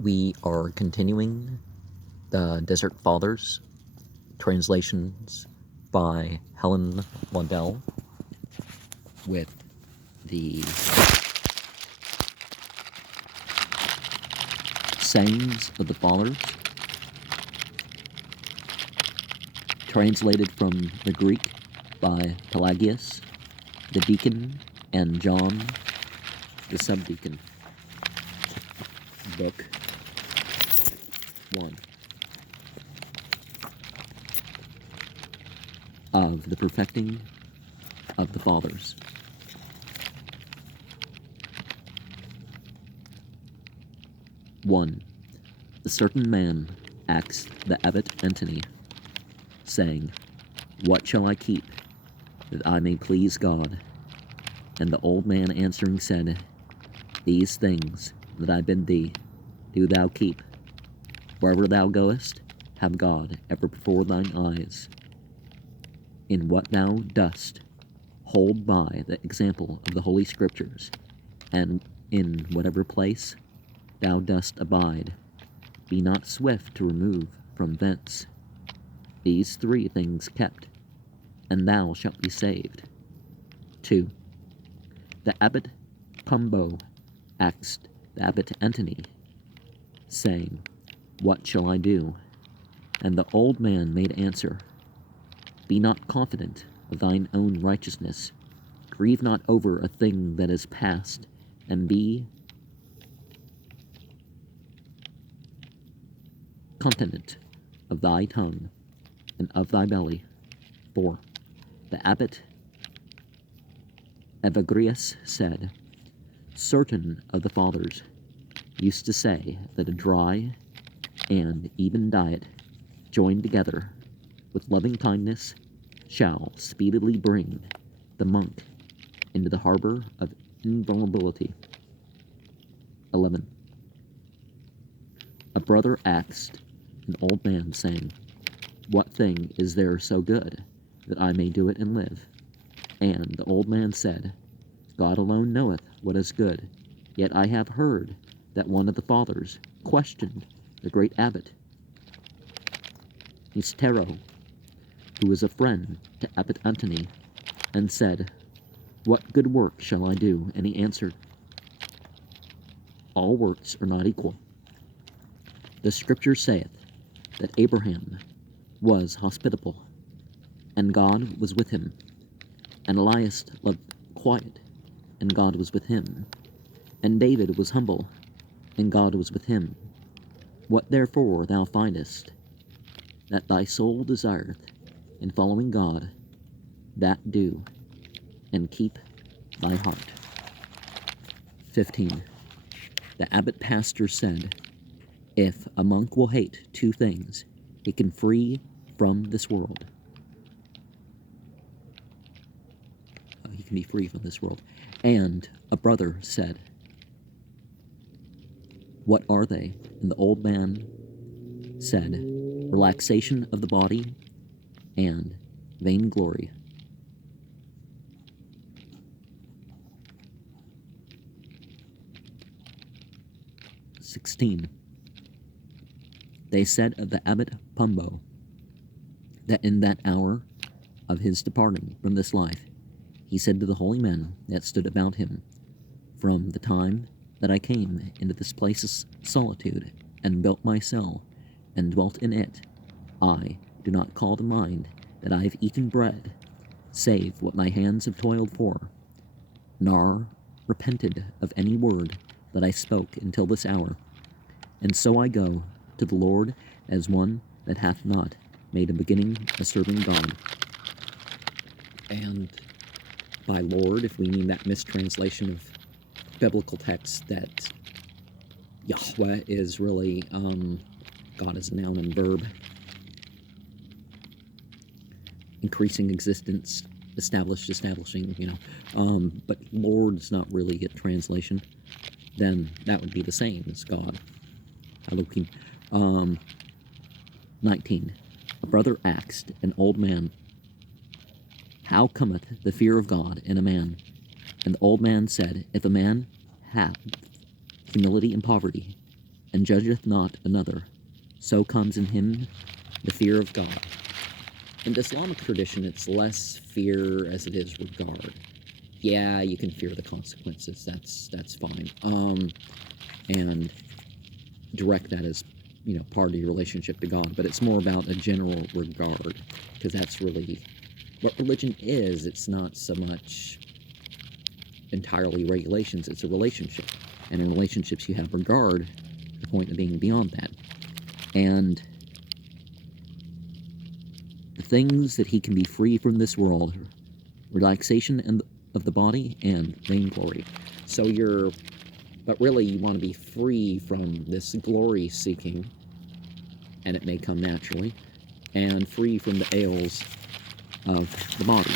We are continuing the Desert Fathers, translations by Helen Waddell, with the sayings of the Fathers, translated from the Greek by Pelagius, the Deacon, and John, the Subdeacon. Book 1 of the Perfecting of the Fathers. A certain man asked the abbot Antony, saying, "What shall I keep, that I may please God?" And the old man answering said, "These things that I bid thee, do thou keep. Wherever thou goest, have God ever before thine eyes. In what thou dost, hold by the example of the Holy Scriptures, and in whatever place thou dost abide, be not swift to remove from thence. These 3 things kept, and thou shalt be saved." 2. The abbot Pumbo asked the abbot Antony, saying, "What shall I do?" And the old man made answer, "Be not confident of thine own righteousness, grieve not over a thing that is past, and be continent of thy tongue and of thy belly." 4. The abbot Evagrius said, "Certain of the fathers used to say that a dry and even diet, joined together with loving kindness, shall speedily bring the monk into the harbor of invulnerability." 11. A brother asked an old man, saying, "What thing is there so good, that I may do it and live?" And the old man said, "God alone knoweth what is good, yet I have heard that one of the fathers questioned the great abbot Mystero, who was a friend to Abbot Antony, and said, 'What good work shall I do?' And he answered, 'All works are not equal. The Scripture saith that Abraham was hospitable, and God was with him, and Elias loved quiet, and God was with him, and David was humble, and God was with him. What therefore thou findest that thy soul desireth in following God, that do, and keep thy heart." 15. The abbot pastor said, "If a monk will hate 2 things, he can free from this world. He can be free from this world." And a brother said, "What are they?" And the old man said, "Relaxation of the body and vainglory." 16. They said of the abbot Pumbo that in that hour of his departing from this life, he said to the holy men that stood about him, "From the time that I came into this place of solitude, and built my cell, and dwelt in it, I do not call to mind that I have eaten bread, save what my hands have toiled for, nor repented of any word that I spoke until this hour. And so I go to the Lord as one that hath not made a beginning of serving God." And by Lord, if we mean that mistranslation of biblical text, that Yahweh is really God as a noun and verb, increasing existence, establishing, but Lord's not really a translation, then that would be the same as God. Elohim. 19. A brother asked an old man, "How cometh the fear of God in a man?" And the old man said, "If a man hath humility and poverty, and judgeth not another, so comes in him the fear of God. In the Islamic tradition, it's less fear as it is regard. Yeah, you can fear the consequences. That's fine. And direct that as, part of your relationship to God. But it's more about a general regard, because that's really what religion is. It's not so much entirely regulations. It's a relationship. And in relationships, you have regard, the point of being beyond that. And the things that he can be free from this world, relaxation of the body and vainglory. So but really you want to be free from this glory seeking, and it may come naturally, and free from the ails of the body.